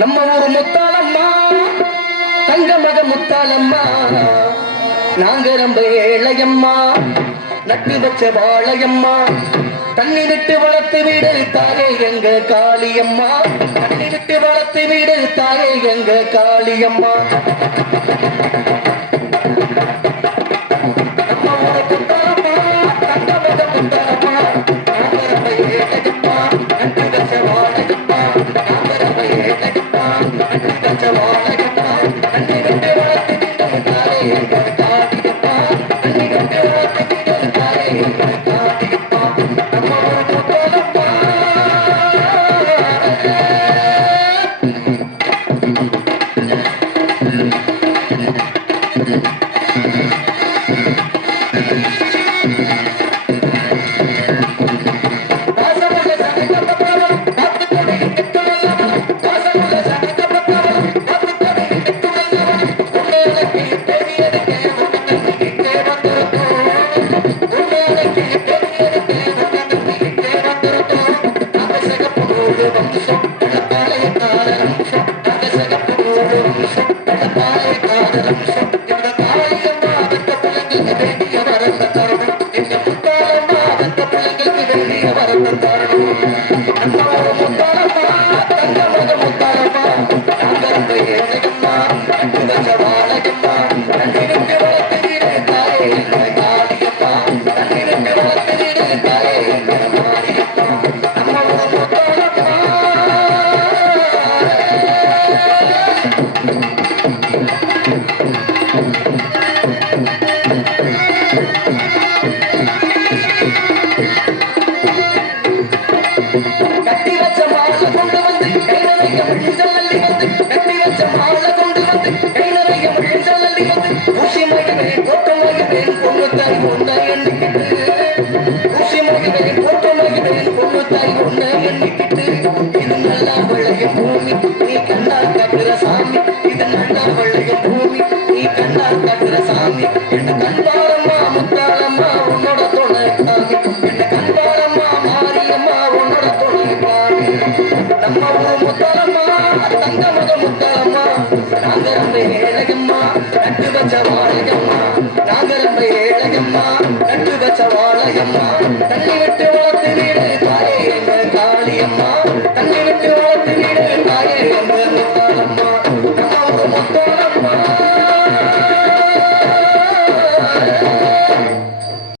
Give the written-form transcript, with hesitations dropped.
நம்ம ஊரு முத்தாளம்மா தங்க மக முத்தாளம்மா நாங்க ரொம்ப ஏழையம்மா நட்டு வச்ச வாழையம்மா தண்ணி விட்டு வளர்த்து வீடு தாயே எங்க காளியம்மா தண்ணி விட்டு வளர்த்து வீடு தாயே எங்க காளியம்மா நம்ம ஊரு முத்தாளம்மா தங்க மக முத்தாளம்மா நாங்க ரொம்ப ஏழையம்மா நட்டு வச்ச வாழையம்மா நாங்க ரொம்ப ஏழையம்மா நட்டு வச்ச வாழையம்மா தண்ணி விட்டு வளர்த்து வீடு தாயே எங்க காளியம்மா தண்ணி விட்டு வளர்த்து வீடு தாயே எங்க காளியம்மா நம்ம ஊரு முத்தாளம்மா தண்ணி விட்டு வளர்த்து வீடு தாயே எங்க காளியம்மா தண்ணி விட்டு வளர்த்து வீடு தாயே